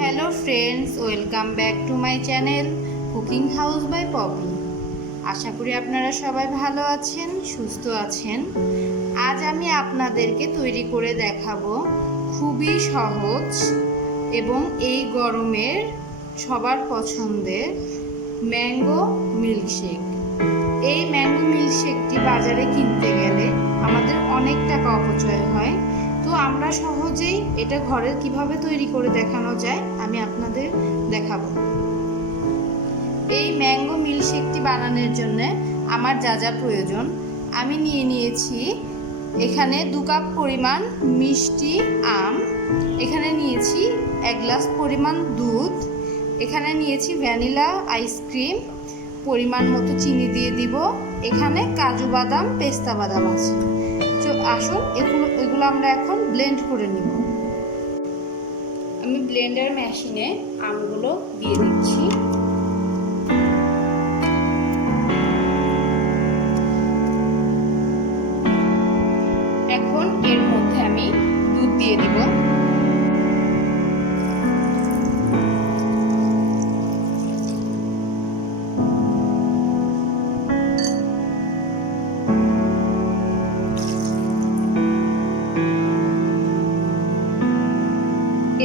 Hello friends, welcome back to my channel cooking house by Popy. আশা করি আপনারা সবাই ভালো আছেন, সুস্থ আছেন। আজ আমি আপনাদেরকে তৈরি করে দেখাবো খুবই সহজ এবং এই গরমের সবার পছন্দের ম্যাঙ্গো মিল্কশেক। এই ম্যাঙ্গো মিল্কশেকটি বাজারে কিনতে গেলে আমাদের অনেক টাকা অপচয় হয়, তো আমরা সহজেই এটা ঘরে কিভাবে তৈরি করে দেখানো যায় আমি আপনাদের দেখাবো। এই ম্যাঙ্গো মিল্কশেকটি বানানোর জন্য আমার যা যা প্রয়োজন আমি নিয়েছি। এখানে 2 কাপ পরিমাণ মিষ্টি আম, এখানে নিয়েছি 1 গ্লাস পরিমাণ দুধ, এখানে নিয়েছি ভ্যানিলা আইসক্রিম, পরিমাণ মতো চিনি দিয়ে দিব, এখানে কাজু বাদাম পেস্তা বাদাম আছে। তো আসুন এগুলো আমরা এখন ব্লেন্ড করে নিব। আমি ব্লেন্ডার মেশিনে আমগুলো দিয়ে দিচ্ছি। এখন এর মধ্যে আমি দুধ দিয়ে দিব।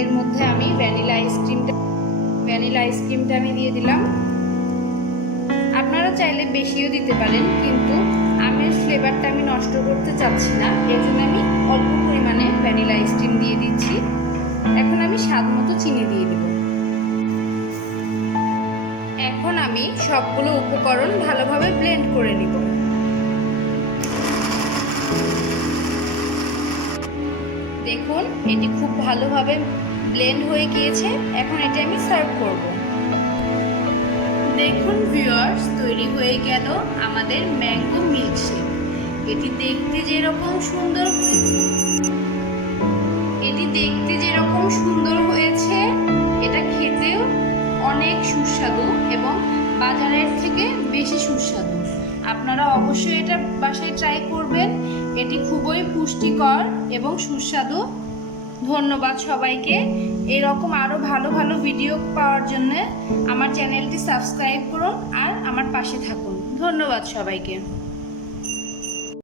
এর মধ্যে আমি ভ্যানিলা আইসক্রিমটা আমি দিয়ে দিলাম। আপনারা চাইলে বেশিও দিতে পারেন, কিন্তু আমের ফ্লেভারটা আমি নষ্ট করতে চাচ্ছি না, এর জন্য আমি অল্প পরিমাণে ভ্যানিলা আইসক্রিম দিয়ে দিচ্ছি। এখন আমি স্বাদ মতো চিনি দিয়ে দেব। এখন আমি সবগুলো উপকরণ ভালোভাবে ব্লেন্ড করে নিব। দেখুন, এটি খুব ভালোভাবে ব্লেন্ড হয়ে গিয়েছে। এখন এটা আমি সার্ভ করব। দেখুন ভিউয়ার্স, তৈরি হয়ে গেল আমাদের ম্যাঙ্গো মিল্কশেক। এটি দেখতে যেরকম সুন্দর হয়েছে, এটা খেতেও অনেক সুস্বাদু এবং বাজারের থেকে বেশি সুস্বাদু। আপনারা অবশ্যই এটা বাসায় ট্রাই করবেন। এটি খুবই পুষ্টিকর এবং সুস্বাদু। ধন্যবাদ সবাইকে। এরকম আরও ভালো ভালো ভিডিও পাওয়ার জন্য আমার চ্যানেলটি সাবস্ক্রাইব করুন আর আমার পাশে থাকুন। ধন্যবাদ সবাইকে।